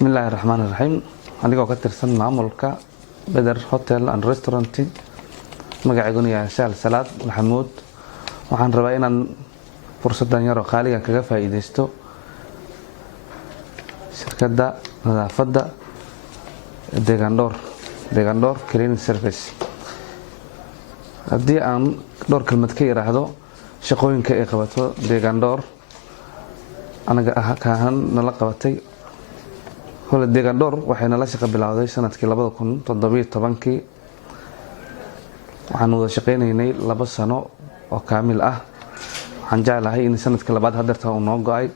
Bismillahirrahmanirrahim. Anigoo ka tirsan maamulka Bedar Hotel and Restaurant magaceedu yahay Salaad Maxamuud. Waxaan rabaa inaan fursadan yar oo qaaliga kaga faa'iideysto Shirkadda Nadaafadda Degaandhowr Cleaning Service. Haddii aan dhowr kelmad ka yiraahdo shaqooyinka ay qabato Degaandhowr anaga ahaan nala qabatay Degaandhowr waxayna la shaqo bilowday sannadkii 2017 waxaan wada shaqeynaynay 2 sano oo kaamil ah. waxaan jeclahay in sannadkii labaad hadarta uu noo go'ay.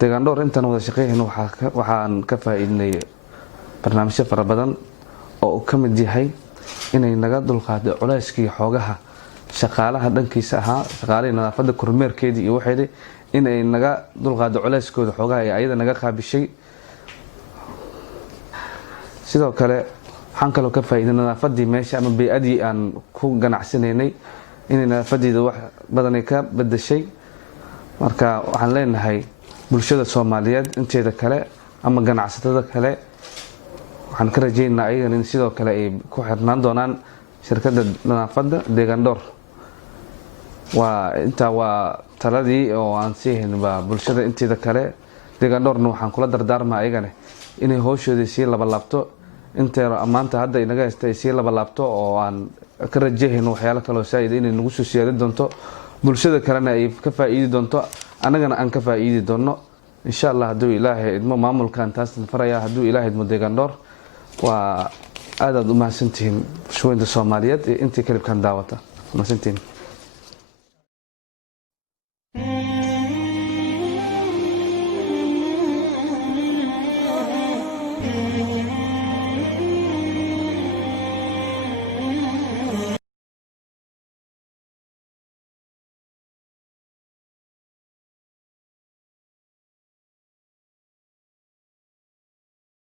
Degaandhowr intaan wada shaqeynayno waxaan ka faa'iidnay barnaamijyo fara badan oo uu ka mid yahay inay naga dulqaado culayskii xoogaha shaqaalaha dhankiisa ahaa shaqaalihii nadaafadda kormeerkeedii iyo waxeedii inay naga dulqaado culayskooda xoogaha ee ayada naga qaabishay. sidoo kale waxaan kaloo ka faa'iiday nadaafadii meesha ama bay'adii aan ku ganacsanaynay inay nadaafadeeda wax badan ay ka bedeshay. marka waxaan leenahay bulshada Soomaaliyeed inteeda kale ama ganacsatada kale waxaan ka rajaynayaa ayagana in sidoo kale ay ku xirnaan doonaan shirkadda nadaafadda Degaandhowr. waa taladii oo aan siihaynba bulshada inteeda kale. Degaandhowrna waxaan kula dardaarmaa ayagana inay hawshooda sii laba laabto inta maanta hadda inaga haystay sii laba laabto oo aan ka rajayno waxyaalo kale oo saayid inay nagu soo siyaadi doonto bulshada kalena ay ka faa'iidi doonto anagana aan ka faa'iidi doono insha Allah hadduu Ilaahay idmo maamulkan taas faraya hadduu Ilaahay idmo Degaandhowr waa aad u mahadsantihiin bulshada Soomaaliyeed ee intii kalibkan daawata mahadsantihiin.